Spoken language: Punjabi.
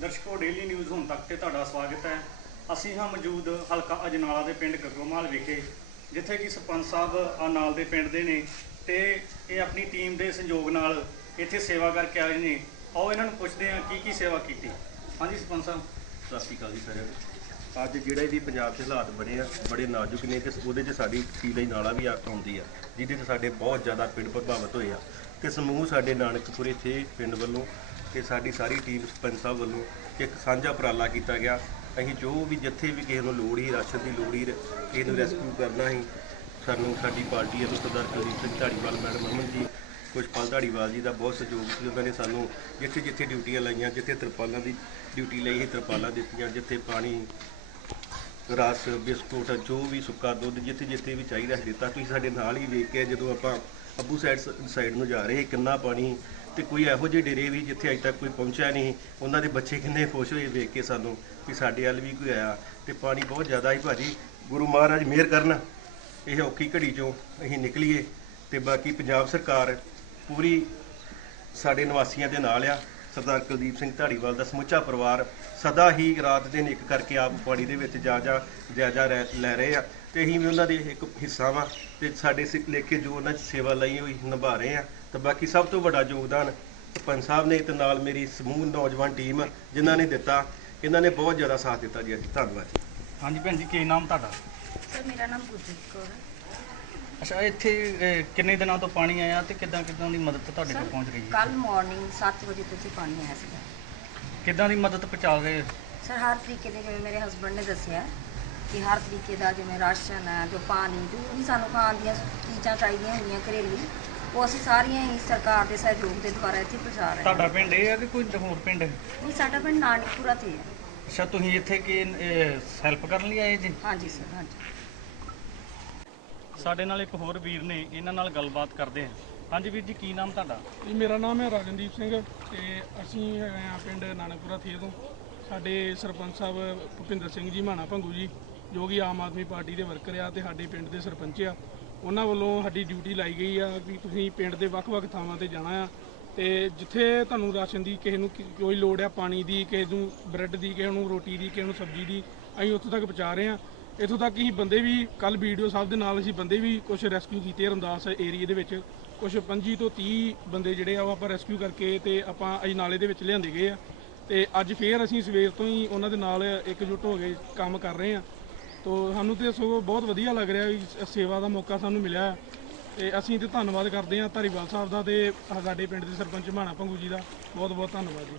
ਦਰਸ਼ਕੋ ਡੇਲੀ ਨਿਊਜ਼ ਹੁਣ ਤੱਕ ਤੇ ਤੁਹਾਡਾ ਸਵਾਗਤ ਹੈ। ਅਸੀਂ ਹਾਂ ਮੌਜੂਦ ਹਲਕਾ ਅਜਨਾਲਾ ਦੇ ਪਿੰਡ ਗੱਗੋਮਾਲ ਵਿਖੇ, ਜਿੱਥੇ ਕਿ ਸਰਪੰਚ ਸਾਹਿਬ ਆ ਨਾਲ ਦੇ ਪਿੰਡ ਦੇ ਨੇ ਤੇ ਇਹ ਆਪਣੀ ਟੀਮ ਦੇ ਸੰਯੋਗ ਨਾਲ ਇੱਥੇ ਸੇਵਾ ਕਰਕੇ ਆਏ ਨੇ। ਆਓ ਇਹਨਾਂ ਨੂੰ ਪੁੱਛਦੇ ਹਾਂ ਕੀ ਕੀ ਸੇਵਾ ਕੀਤੀ। ਹਾਂਜੀ, ਸਰਪੰਚ ਸਾਹਿਬ। ਸਤਿ ਸ਼੍ਰੀ ਅਕਾਲ ਜੀ ਸਾਰਿਆਂ ਨੂੰ। ਅੱਜ ਜਿਹੜਾ ਇਹਦੀ ਪੰਜਾਬ 'ਚ ਹਾਲਾਤ ਬਣੇ ਆ, ਬੜੇ ਨਾਜ਼ੁਕ ਨੇ ਤੇ ਉਹਦੇ 'ਚ ਸਾਡੀ ਸੀਲਈ ਨਾਲਾ ਵੀ ਆ ਆਉਂਦੀ ਆ, ਜਿਹਦੇ 'ਚ ਸਾਡੇ ਬਹੁਤ ਜ਼ਿਆਦਾ ਪਿੰਡ ਪ੍ਰਭਾਵਿਤ ਹੋਏ ਆ। ਤੇ ਸਮੂਹ ਸਾਡੇ ਨਾਨਕਪੁਰੇ 6 ਪਿੰਡ ਵੱਲੋਂ ਤੇ ਸਾਡੀ ਸਾਰੀ ਟੀਮ ਸਰਪੰਚ ਸਾਹਿਬ ਵੱਲੋਂ ਇੱਕ ਸਾਂਝਾ ਉਪਰਾਲਾ ਕੀਤਾ ਗਿਆ। ਅਸੀਂ ਜੋ ਵੀ ਜਿੱਥੇ ਵੀ ਕਿਸੇ ਨੂੰ ਲੋੜ ਹੀ ਰਾਸ਼ਨ ਦੀ ਲੋੜ ਹੀ ਕਿਸੇ ਨੂੰ ਰੈਸਕਿਊ ਕਰਨਾ ਸੀ। ਸਾਨੂੰ ਸਾਡੀ ਪਾਰਟੀ ਵੱਲੋਂ ਸਰਦਾਰ ਕੁਲਦੀਪ ਸਿੰਘ ਢਾੜੀਵਾਲ ਮੈਡਮ ਅਮਨ ਜੀ ਖੁਸ਼ਪਾਲ ਢਾੜੀਵਾਲ ਜੀ ਦਾ ਬਹੁਤ ਸਹਿਯੋਗ ਸੀ। ਉਹਨਾਂ ਨੇ ਸਾਨੂੰ ਜਿੱਥੇ ਜਿੱਥੇ ਡਿਊਟੀਆਂ ਲਾਈਆਂ, ਜਿੱਥੇ ਤਰਪਾਲਾਂ ਦੀ ਡਿਊਟੀ ਲਈ ਸੀ ਤਰਪਾਲਾਂ ਦਿੱਤੀਆਂ, ਜਿੱਥੇ ਪਾਣੀ, ਰਸ, ਬਿਸਕੁਟ, ਜੋ ਵੀ ਸੁੱਕਾ ਦੁੱਧ ਜਿੱਥੇ ਜਿੱਥੇ ਵੀ ਚਾਹੀਦਾ ਸੀ ਦਿੱਤਾ। ਤੁਸੀਂ ਸਾਡੇ ਨਾਲ ਹੀ ਵੇਖ ਕੇ ਜਦੋਂ ਆਪਾਂ ਅੱਬੂ ਸਾਈਡ ਸਾਈਡ ਨੂੰ ਜਾ ਰਹੇ ਕਿੰਨਾ ਪਾਣੀ ਤੇ ਕੋਈ ਇਹੋ ਜਿਹੇ ਡੇਰੇ ਵੀ ਜਿੱਥੇ ਅਜੇ ਤੱਕ ਕੋਈ ਪਹੁੰਚਿਆ ਨਹੀਂ, ਉਹਨਾਂ ਦੇ ਬੱਚੇ ਕਿੰਨੇ ਖੁਸ਼ ਹੋਏ ਵੇਖ ਕੇ ਸਾਨੂੰ ਕਿ ਸਾਡੇ ਵੱਲ ਵੀ ਕੋਈ ਆਇਆ ਤੇ ਪਾਣੀ ਬਹੁਤ ਜ਼ਿਆਦਾ ਸੀ ਭਾਜੀ। ਗੁਰੂ ਮਹਾਰਾਜ ਮਿਹਰ ਕਰਨ, ਇਹ ਔਖੀ ਘੜੀ ਚੋਂ ਅਸੀਂ ਨਿਕਲੀਏ ਤੇ ਬਾਕੀ ਪੰਜਾਬ ਸਰਕਾਰ ਪੂਰੀ ਸਾਡੇ ਨਿਵਾਸੀਆਂ ਦੇ ਨਾਲ ਆ। ਸਰਦਾਰ ਕੁਲਦੀਪ ਸਿੰਘ ਢਾੜੀਵਾਲ ਦਾ ਸਮੁੱਚਾ ਪਰਿਵਾਰ ਸਦਾ ਹੀ ਰਾਤ ਦਿਨ ਇੱਕ ਕਰਕੇ ਆਪ ਪਾਣੀ ਦੇ ਵਿੱਚ ਜਾ ਜਾ ਜਾਇਜ਼ਾ ਰਹਿ- ਲੈ ਰਹੇ ਆ। ਤੇ ਅਸੀਂ ਵੀ ਉਹਨਾਂ ਦੇ ਇੱਕ ਹਿੱਸਾ ਵਾਂ ਤੇ ਸਾਡੇ ਸਿ- ਲੇਖੇ ਜੋ ਉਹਨਾਂ 'ਚ ਸੇਵਾ ਲਈ ਹੋਈ ਨਿਭਾ ਰਹੇ ਆ। ਤੇ ਬਾਕੀ ਸਭ ਤੋਂ ਵੱਡਾ ਯੋਗਦਾਨ ਸਰਪੰਚ ਸਾਹਿਬ ਨੇ ਤੇ ਨਾਲ ਮੇਰੀ ਸਮੂਹ ਨੌਜਵਾਨ ਟੀਮ ਜਿਨ੍ਹਾਂ ਨੇ ਦਿੱਤਾ ਇਹਨਾਂ ਨੇ ਬਹੁਤ ਜ਼ਿਆਦਾ ਸਾਥ ਦਿੱਤਾ ਜੀ। ਅੱਜ ਧੰਨਵਾਦ ਜੀ। ਹਾਂਜੀ ਭੈਣ ਜੀ ਕੀ ਨਾਮ ਤੁਹਾਡਾ? ਸਰ ਮੇਰਾ ਨਾਮ ਗੁਰਜੀਤ ਕੌਰ ਹੈ ਅੱਛਾ ਇੱਥੇ ਅਹ, ਕਿੰਨੇ ਦਿਨਾਂ ਤੋਂ ਪਾਣੀ ਆਇਆ ਤੇ ਕਿੱਦਾਂ ਕਿੱਦਾਂ ਦੀ ਮਦਦ ਤੁਹਾਡੇ ਕੋਲ ਪਹੁੰਚ ਰਹੀ ਹੈ? ਕੱਲ ਮਾਰਨਿੰਗ 7 ਵਜੇ ਤੋਂ ਜੀ ਪਾਣੀ ਆਇਆ ਸੀਗਾ। ਕਿੱਦਾਂ ਦੀ ਮਦਦ ਪਹੁੰਚਾ ਰਹੇ ਸਰ ਹਰ ਤਰੀਕੇ ਦੇ ਜਿਵੇਂ ਮੇਰੇ ਹਸਬੰਡ ਨੇ ਦੱਸਿਆ ਕਿ ਹਰ ਤਰੀਕੇ ਦਾ ਜਿਵੇਂ ਰਾਸ਼ਨ ਹੈ ਜੋ ਪਾਣੀ ਜੋ ਵੀ ਸਾਨੂੰ ਖਾਣ ਦੀਆਂ ਚੀਜ਼ਾਂ ਚਾਹੀਦੀਆਂ ਹੁੰਦੀਆਂ ਘਰੇਲੂ ਉਹ ਅਸੀਂ ਸਾਰੀਆਂ ਹੀ ਸਰਕਾਰ ਦੇ ਸਹਿਯੋਗ ਦੇ ਦੁਆਰਾ ਇੱਥੇ ਪਹੁੰਚਾ ਰਹੇ ਤੁਹਾਡਾ ਹਾਂ। ਪਿੰਡ ਇਹ ਹੈ ਕਿ ਕੋਈ ਹੋਰ ਪਿੰਡ ਹੈ? ਨਹੀਂ ਸਾਡਾ ਪਿੰਡ ਨਾਨਕਪੁਰਾ ਤੇ ਹੈ। ਅੱਛਾ ਤੁਸੀਂ ਇੱਥੇ ਕੀ ਹੈਲਪ ਕਰਨ ਲਈ ਆਏ ਜੀ? ਹਾਂਜੀ ਸਰ ਹਾਂਜੀ। ਸਾਡੇ ਨਾਲ ਇੱਕ ਹੋਰ ਵੀਰ ਨੇ, ਇਹਨਾਂ ਨਾਲ ਗੱਲਬਾਤ ਕਰਦੇ ਹਾਂ। ਹਾਂਜੀ ਵੀਰ ਜੀ, ਕੀ ਨਾਮ ਤੁਹਾਡਾ? ਜੀ, ਮੇਰਾ ਨਾਮ ਹੈ ਰਾਜਨਦੀਪ ਸਿੰਘ ਤੇ ਅਸੀਂ ਹੈਗੇ ਆ ਪਿੰਡ ਨਾਨਕਪੁਰਾ ਥੇ ਤੋਂ। ਸਾਡੇ ਸਰਪੰਚ ਸਾਹਿਬ ਭੁਪਿੰਦਰ ਸਿੰਘ ਜੀ, ਮਾਣਾ ਭੰਗੂ ਜੀ, ਜੋ ਕਿ ਆਮ ਆਦਮੀ ਪਾਰਟੀ ਦੇ ਵਰਕਰ ਆ ਤੇ ਸਾਡੇ ਪਿੰਡ ਦੇ ਸਰਪੰਚ ਆ। ਉਹਨਾਂ ਵੱਲੋਂ ਸਾਡੀ ਡਿਊਟੀ ਲਾਈ ਗਈ ਆ ਵੀ ਤੁਸੀਂ ਪਿੰਡ ਦੇ ਵੱਖ-ਵੱਖ ਥਾਵਾਂ ਤੇ ਜਾਣਾ ਆ। ਤੇ ਜਿੱਥੇ ਤੁਹਾਨੂੰ ਰਾਸ਼ਨ ਦੀ ਕਿਸੇ ਨੂੰ ਕੋਈ ਲੋੜ ਆ, ਪਾਣੀ ਦੀ, ਕਿਸੇ ਨੂੰ ਬ੍ਰੈਡ ਦੀ, ਕਿਸੇ ਨੂੰ ਰੋਟੀ ਦੀ, ਕਿਸੇ ਨੂੰ ਸਬਜ਼ੀ ਦੀ, ਅਸੀਂ ਉੱਥੋਂ ਤੱਕ ਪਹੁੰਚਾ ਰਹੇ ਹਾਂ। ਇੱਥੋਂ ਤੱਕ ਅਸੀਂ ਬੰਦੇ ਵੀ ਕੱਲ ਵੀਡੀਓ ਸਾਹਿਬ ਦੇ ਨਾਲ ਅਸੀਂ ਬੰਦੇ ਵੀ ਕੁਝ ਰੈਸਕਿਊ ਕੀਤੇ ਆ ਰਮਦਾਸ ਏਰੀਏ ਦੇ ਵਿੱਚ। ਕੁਝ 25 ਤੋਂ 30 ਬੰਦੇ ਜਿਹੜੇ ਆ ਉਹ ਆਪਾਂ ਰੈਸਕਿਊ ਕਰਕੇ ਤੇ ਆਪਾਂ ਅਜ ਨਾਲੇ ਦੇ ਵਿੱਚ ਲਿਆਂਦੇ ਗਏ ਆ। ਤੇ ਅੱਜ ਫੇਰ ਅਸੀਂ ਸਵੇਰ ਤੋਂ ਹੀ ਉਹਨਾਂ ਦੇ ਨਾਲ ਇਕਜੁੱਟ ਹੋ ਕੇ ਕੰਮ ਕਰ ਰਹੇ ਆ ਤੋ ਸਾਨੂੰ ਤੇ ਸਗੋਂ ਬਹੁਤ ਵਧੀਆ ਲੱਗ ਰਿਹਾ ਵੀ ਸੇਵਾ ਦਾ ਮੌਕਾ ਸਾਨੂੰ ਮਿਲਿਆ। ਤੇ ਅਸੀਂ ਤੇ ਧੰਨਵਾਦ ਕਰਦੇ ਹਾਂ ਧਾਰੀਵਾਲ ਸਾਹਿਬ ਦਾ ਤੇ ਸਾਡੇ ਪਿੰਡ ਦੇ ਸਰਪੰਚ ਮਾਣਾ ਪੰਗੂ ਜੀ ਦਾ। ਬਹੁਤ ਬਹੁਤ ਧੰਨਵਾਦ ਜੀ।